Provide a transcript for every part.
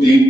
3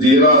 13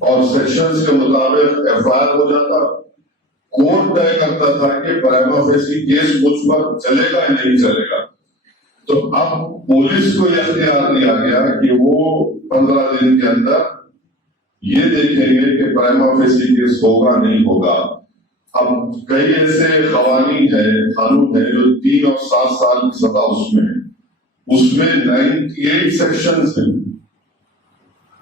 اور سیکشنز کے مطابق FIR ہو جاتا. کورٹ طے کرتا تھا کہ پرائما فیسی کیس مجھ پر چلے گا یا نہیں چلے گا. تو اب پولیس کو یہ اختیار دیا گیا کہ وہ 15 دن کے اندر یہ دیکھیں گے کہ پرائما فیسی کیس ہوگا نہیں ہوگا. اب کئی ایسے قوانین قانون ہے جو 3 اور 7 سال کی سزا اس میں 98 سیکشنز ہیں.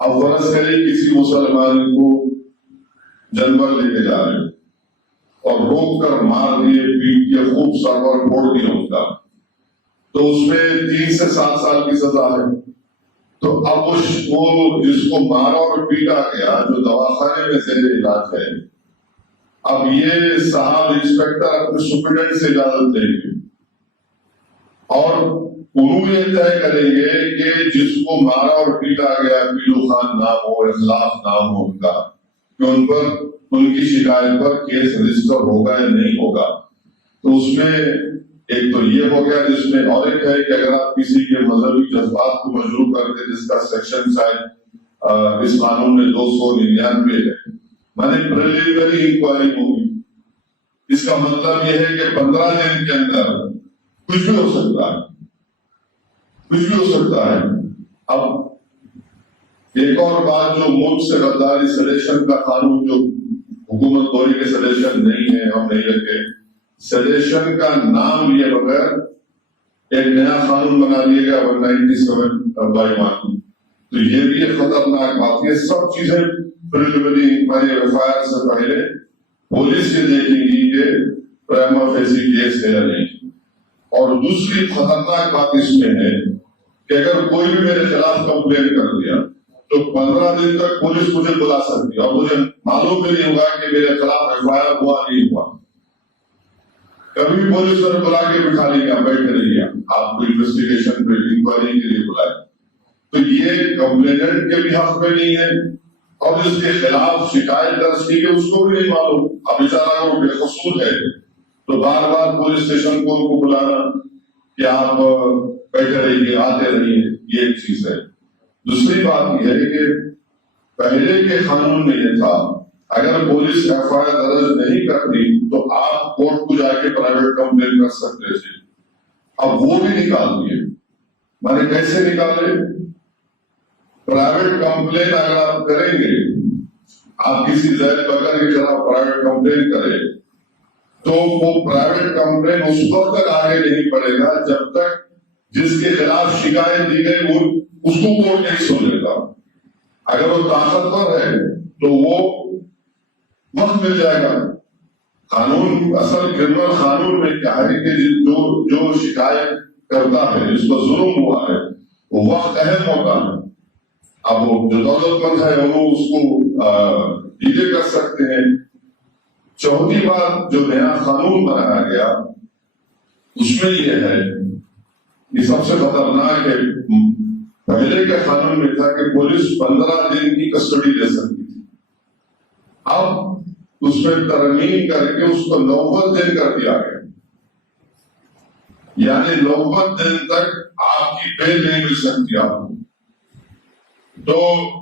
اب فرض کریں کسی مسلمان کو جانور لے کے جا رہے ہیں اور روک کر مار دیے, پیٹ کے خوب سرور پھوڑ دیا ان کا, تو اس میں 3 سے 7 سال کی سزا ہے. تو اب وہ جس کو مارا اور پیٹا گیا جو دواخانے میں زیر علاج ہے, اب یہ صاحب انسپیکٹر اپنے سپرڈنٹ سے اجازت لیں گے اور انہوں یہ طے کریں گے کہ جس کو مارا اور پیٹا گیا پیلو خان نام ہو, اخلاق نام ہو ان کا, کہ ان پر ان کی شکایت پر کیس رجسٹر ہوگا یا نہیں ہوگا. تو اس میں ایک تو یہ ہو گیا, جس میں اور ایک ہے کہ اگر آپ کسی کے مذہبی جذبات کو مجروح کرتے, جس کا سیکشن شاید اس قانون میں 299 ہے, مانے پریلیمنری انکوائری ہوگی. اس کا مطلب یہ ہے کہ 15 دن کے اندر کچھ بھی ہو سکتا ہے, کچھ بھی ہو سکتا ہے. اب ایک اور بات, جو ملک سے غداری سلیشن کا قانون جو حکومت دوری کے سلیشن نہیں ہے, ہم نہیں رکھے, سلیشن کا نام لیے بغیر ایک نیا قانون بنا لیا گیا 197/1. تو یہ بھی ایک خطرناک بات. یہ سب چیزیں پریلیمنری انکوائری FIR سے پہلے پولیس یہ دیکھیں گی کہ پرائما فیسی کیس ہے یا نہیں. اور دوسری خطرناک بات اس میں ہے کہ اگر کوئی بھی میرے خلاف کمپلین کر دیا تو 15 دن تک پولیس مجھے بلا سکتی ہے اور مجھے معلوم بھی نہیں ہوگا کہ میرے خلاف FIR ہوا نہیں ہوا. کبھی پولیس نے بلا کے بٹھا لیا, بیٹھے رہیے, آپ کو انویسٹیگیشن پہ انکوائری کے لیے بلائے. تو یہ کمپلیننٹ کے بھی حق میں نہیں ہے اور جس کے خلاف شکایت درج کی گئی اس کو بھی نہیں معلوم. اب بیچارہ وہ بے قصور ہے تو بار بار پولیس اسٹیشن کو بلانا کہ آپ بیٹھے رہیے, آتے رہیے, یہ ایک چیز ہے. دوسری بات یہ ہے کہ پہلے کے قانون میں یہ تھا اگر پولیس FIR درج نہیں کرتی تو آپ کورٹ کو جا کے پرائیویٹ کمپلین کر سکتے تھے. اب وہ بھی نکال دیے. مانے کیسے نکالے؟ پرائیویٹ کمپلین اگر آپ کریں گے, آپ کسی زید بکر کے خلاف پرائیویٹ کمپلین کریں تو وہ پرائیویٹ کمپلین اس وقت تک آگے نہیں پڑے گا جب تک جس کے خلاف شکایت دی گئی وہ اس کو کورٹ نہیں سن لیتا. اگر وہ طاقتور ہے تو وہ وقت مل جائے گا. قانون اصل کرمنل قانون میں کیا ہے کہ جو شکایت کرتا ہے, جس کو ظلم ہوا ہے, وہ وقت اہم ہوتا ہے. اب وہ جو دولت مند ہے وہ اس کو ڈیلے کر سکتے ہیں. چوتھی بات جو نیا قانون بنایا گیا اس میں یہ ہے, یہ سب سے خطرناک ہے. پہلے کے قانون میں تھا کہ پولیس 15 دن کی کسٹڈی لے سکتی تھی. اب اس میں ترمیم کر کے اس کو 90 دن کر دیا گیا. یعنی 90 دن تک آپ کی بیل نہیں مل سکتی آپ کو. تو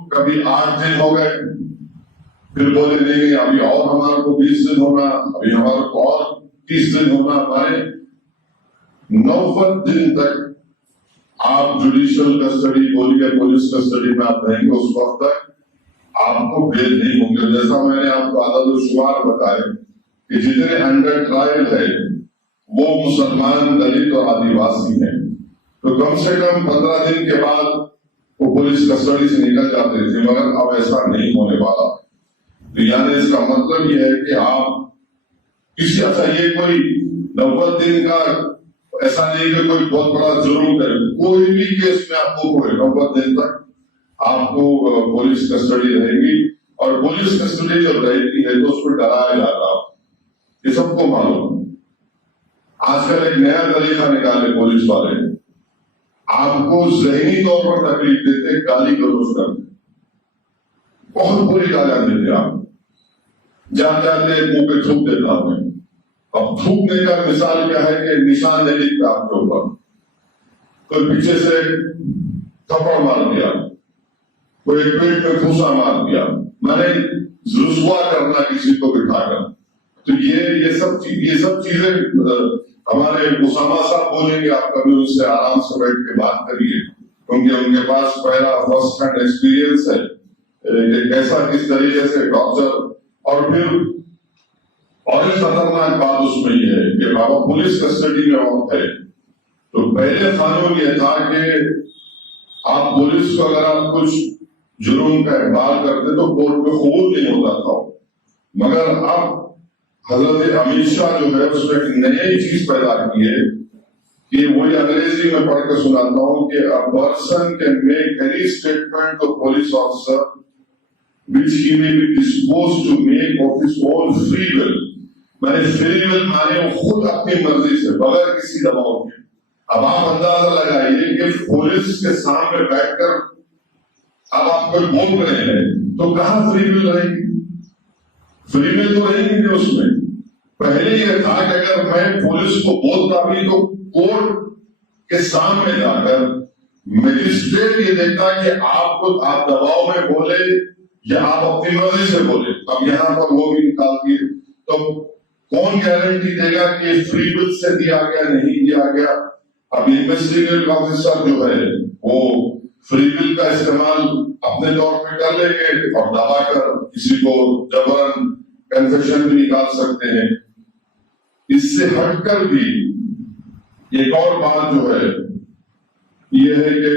کبھی 8 دن ہو گئے, پھر بولے نہیں ابھی اور ہمارے کو 20 دن ہونا, ابھی ہمارے کو اور 30 دن ہونا. ہمارے 90 دن تک آپ جوڈیشل کسٹڈی بولیے پولیس کسٹڈی میں آپ رہیں گے. اس وقت تک آپ کو بیل نہیں ہوں گے. جیسا میں نے آپ کو عدد و شمار بتائے کہ جتنے انڈر ٹرائل ہے وہ مسلمان, دلت اور آدیواسی ہیں, تو کم سے کم 15 دن کے بعد وہ پولیس کسٹڈی سے نکل جاتے تھے, مگر اب ایسا نہیں ہونے والا. یعنی اس کا مطلب یہ ہے کہ آپ کسی اچھا یہ کوئی 90 دن کا ایسا نہیں کہ کوئی بہت بڑا جرم کرے, کوئی بھی کیس میں آپ کو 90 دن تک آپ کو پولیس کسٹڈی رہے گی. اور پولیس کسٹڈی جب رہتی ہے تو اس کو ڈرایا جاتا, یہ سب کو معلوم. آج کل ایک نیا طریقہ نکالے پولیس والے, آپ کو ذہنی طور پر تکلیف دیتے, گالی گلوچ کرتے, بہت بری گالیاں دیتے. آپ جاتے منہ پہ تھوک دیتا ہوں. اب تھوکنے کا مثال کیا ہے کہ نشان نہیں لکھتا آپ کے اوپر, کوئی پیچھے سے تھپڑ مار دیا, کوئی ایک پیٹ میں پھوسا مار دیا، میں نے رسوا کرنا کسی کو بٹھا کر. تو یہ سب چیزیں ہمارے اسامہ صاحب بولیں گے، آپ کبھی ان سے آرام سے بیٹھ کے بات کریے، کیونکہ ان کے پاس پہلا فرسٹ ہینڈ ایکسپیرینس ہے کہ کیسا کس طریقے سے ٹارچر. اور پھر اور ایک خطرناک بات اس میں یہ ہے کہ بابا پولیس کسٹڈی میں وقت ہے تو پہلے قانون یہ تھا کہ آپ پولیس کو اگر آپ کچھ جرم کا اقبال کرتے تو کورٹ میں قبول نہیں ہوتا تھا. مگر اب حضرت امت شاہ جو ہے اس نے ایک نئی چیز پیدا کی ہے کہ وہی انگریزی میں پڑھ کے سناتا ہوں کہ a person can make any statement to police officer which he may be disposed to make of his own free will. میں نے free will مانے وہ خود اپنی مرضی سے بغیر کسی دباؤ کے. اب آپ اندازہ لگائیے کہ پولیس کے سامنے بیٹھ کر اب آپ کوئی بول رہے ہیں تو کہاں فری ول رہے گی؟ فری ول تو رہی نہیں اس میں. پہلے یہ تھا کہ اگر میں پولیس کو بولتا بھی تو کورٹ کے سامنے جا کر مجسٹریٹ یہ دیکھتا کہ آپ دباؤ میں بولے یا آپ اپنی مرضی سے بولے. اب یہاں پر وہ بھی نکال دیے تو کون گارنٹی دے گا کہ فری ول سے دیا گیا نہیں دیا گیا؟ اب انویسٹیگیٹنگ آفیسر جو ہے وہ فری ول کا استعمال اپنے طور پہ کر لیں گے اور دبا کر کسی کو جبرن کنفیشن بھی نکال سکتے ہیں. اس سے ہٹ کر بھی ایک اور بات جو ہے یہ ہے کہ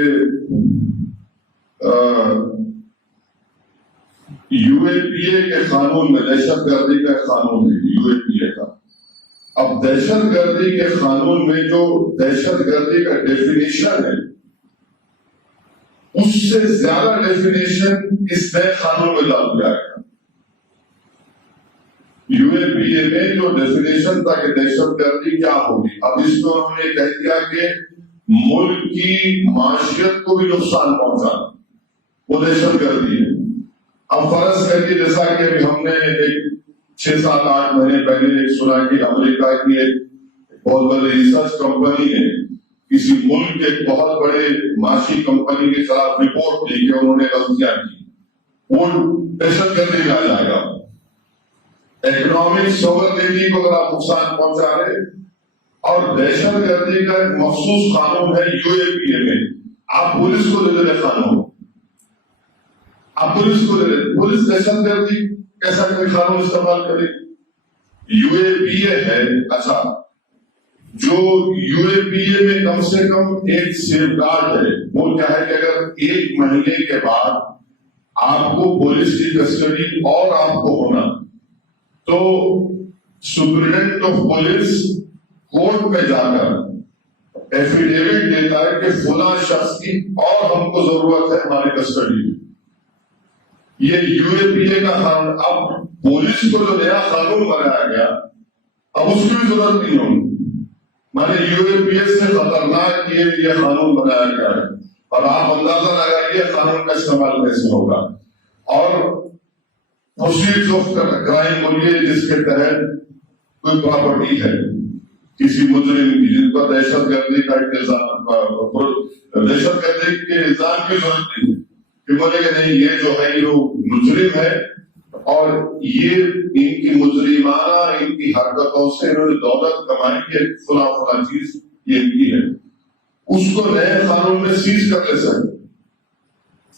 یو اے پی اے کے قانون میں دہشت گردی کا قانون ہے یو اے پی اے کا. اب دہشت گردی کے قانون میں جو دہشت گردی کا ڈیفینیشن ہے اس سے زیادہ ڈیفینیشن اس نئے قانون میں ڈال دیا گیا. یو اے پی اے میں جو ڈیفینیشن تھا کہ دہشت گردی کیا ہوگی، اب اس میں انہوں نے کہہ دیا کہ ملک کی معاشیت کو بھی نقصان پہنچانا وہ دہشت گردی ہے. اب فرض کر کے جیسا کہ ابھی ہم نے ایک 6-7-8 مہینے پہلے ایک سنا کہ امریکہ کی ایک بہت بڑی ریسرچ کمپنی نے کسی ملک کے بہت بڑے معاشی کمپنی کے خلاف رپورٹ دی کہ انہوں نے غلطیاں کی، وہ دہشت گردی میں آ جائے گا. اکنامک سوورنٹی کو اگر آپ نقصان پہنچا رہے اور دہشت گردی کا ایک مخصوص قانون ہے یو اے پی اے میں، آپ پولیس کو دے دیں قانون، آپ پولیس کو دے دیں، پولیس دہشت گردی کیسا کوئی قانون استعمال کرے؟ یو اے پی اے ہے. اچھا جو یو اے پی اے میں کم سے کم ایک سیف گارڈ ہے، وہ کیا ہے کہ اگر 1 مہینے کے بعد آپ کو پولیس کی کسٹڈی اور آپ کو ہونا تو سپرنٹینڈنٹ آف پولیس کورٹ میں جا کر ایفیڈیوٹ دیتا ہے کہ فلاں شخص کی اور ہم کو ضرورت ہے ہمارے کسٹڈی میں. یہ یو اے پی اے کا قانون. اب پولیس کو جو نیا قانون بنایا گیا اب اس کی بھی ضرورت نہیں ہوگی. مانے یو اے پی اے سے خطرناک یہ قانون بنایا گیا ہے اور آپ اندازہ لگائیے قانون کا استعمال کیسے ہوگا. اور پروسیڈز آف کرائم بولیے جس کے تحت کوئی پراپرٹی ہے کسی مجرم کی جن پر دہشت گردی کا الزام، دہشت گردی کے الزام کی ضرورت نہیں کہ بولے کہ نہیں یہ جو ہے یہ مجرم ہے اور یہ ان کی مجرمانہ ان کی حرکتوں سے انہوں نے دولت کمائی ہے، فلاں چیز یہ ان کی ہے، اس کو نئے قانون میں سیز کر لے سکتے.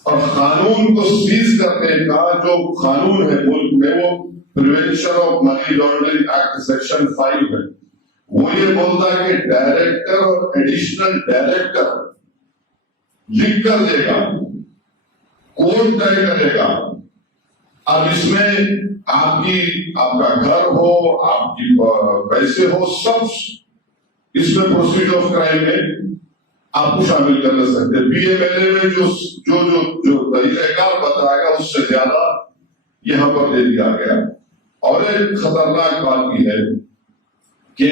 اور قانون کو سیز کرنے کا جو قانون ہے ملک میں وہ prevention of money laundering act section 5 ہے. وہ یہ بولتا ہے کہ ڈائریکٹر اور ایڈیشنل ڈائریکٹر لکھ کر دے گا، کورٹ طے کرے گا. اب اس میں آپ کا گھر ہو، آپ کی پیسے ہو، سب اس میں پروسیڈ آف کرائم میں آپ کو شامل کر لے سکتے. پی ایم ایل اے میں جو طریقہ کار بتائے گا اس سے زیادہ یہاں پر دے دیا گیا. اور ایک خطرناک بات یہ ہے کہ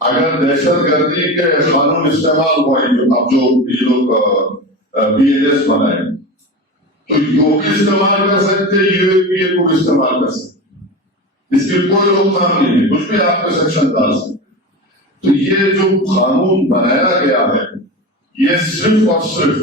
اگر دہشت گردی کے قانون استعمال ہوئے اب جو یہ لوگ بی ایل ایس بنائے تو یو بھی استعمال کر سکتے، یو اے پی اے کو بھی استعمال کر سکتے، اس کی کوئی روک تھام نہیں ہے، کچھ بھی آپ کا سیکشن ڈال سکتے. تو یہ جو قانون بنایا گیا ہے یہ صرف اور صرف